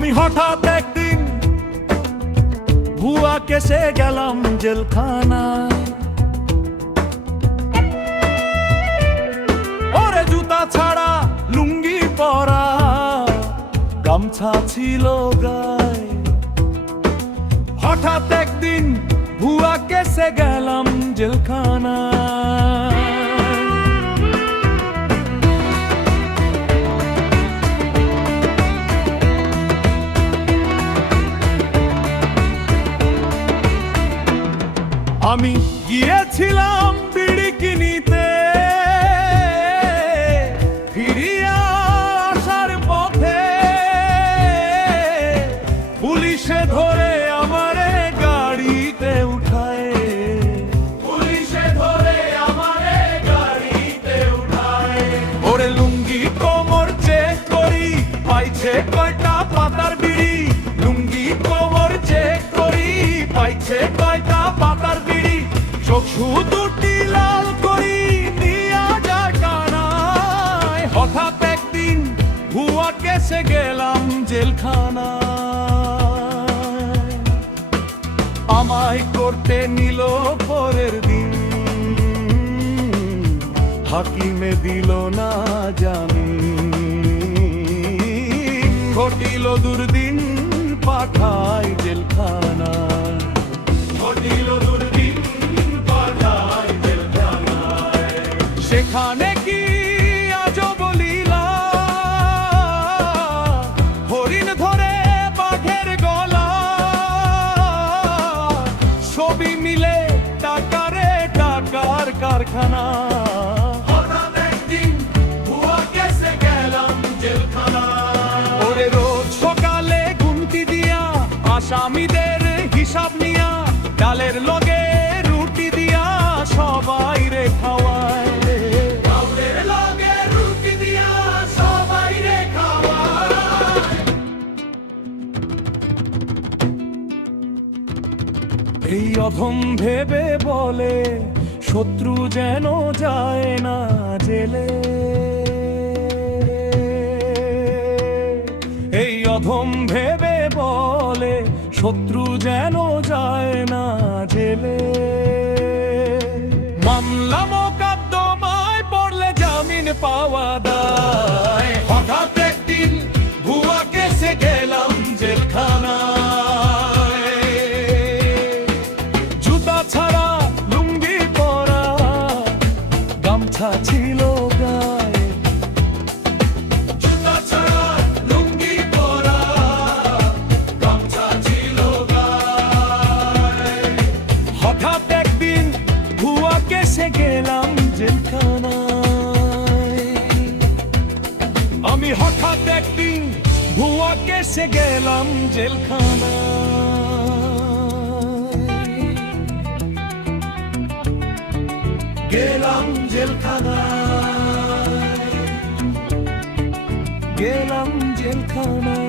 আমি হঠাৎ একদিন ভুয়া কেসে গেলাম জেলখানায়। ওরে জুতা ছাড়া লুঙ্গি পরা, গামছা ছিল গায়ে। হঠাৎ একদিন ভুয়া কেসে গেলাম জেলখানায়। আমি গিয়েছিলাম বিড়ি কিনিতে, ফিরিয়া আসার পথে পুলিশে ধরে আমারে গাড়িতে উঠায়। পুলিশে ধরে আমারে গাড়িতে উঠায়। ওরে লুঙ্গি কোমর চেক করি, পাইছে কয়টা পাতার বিড়ি। লুঙ্গি কোমর চেক করি, পাইছে কয়টা পাতার বিড়ি। চক্ষু দুটি লাল করি দিয়া যায় কানায়। হঠাৎ একদিন ভুয়া কেসে গেলাম জেলখানায়। আমায় করতে নিল পরের দিন, হাকিমে দিল না জামিন। ঘটিল দুর্দিন পাঠায় জেলখানায়। ঘটিল দুর্দিন পাঠায় জেলখানায়। সেখানে কি আজব লীলা, হরিণ ধরে বাঘের গলা। সবই মিলে টাকারে টাকার কারখানা। হঠাৎ একদিন ভুয়া কেসে গেলাম জেলখানায়। ওরে রোজ সকালে ঘুমটি দিয়া আসামিদের হিসাব নিয়া, ডালের লগে রুটি দিয়া সবাই রে খাওয়ায়। ডালের লগে রুটি দিয়া সবাই রে খাওয়ায়। এই অধম ভেবে বলে শত্রু যেন যায় না জেলে। এই অধম ভেবে বলে শত্রু যেন যায় না জেলে। মামলা মোকদ্দমায় পড়লে জামিন পাওয়া দায়। হঠাৎ একদিন ভুয়া কেসে গেলাম জেলখানায়। জুতা ছাড়া লুঙ্গি পরা, গামছা ছিল গায়ে। জুতা ছাড়া লুঙ্গি পরা, গামছা ছিল গায়ে। হঠাৎ একদিন ভুয়া কেসে গেলাম জেলখানায়। আমি হঠাৎ একদিন ভুয়া কেসে গেলাম জেলখানায়। গেলাম জেলখানায়, গেলাম জেলখানায়।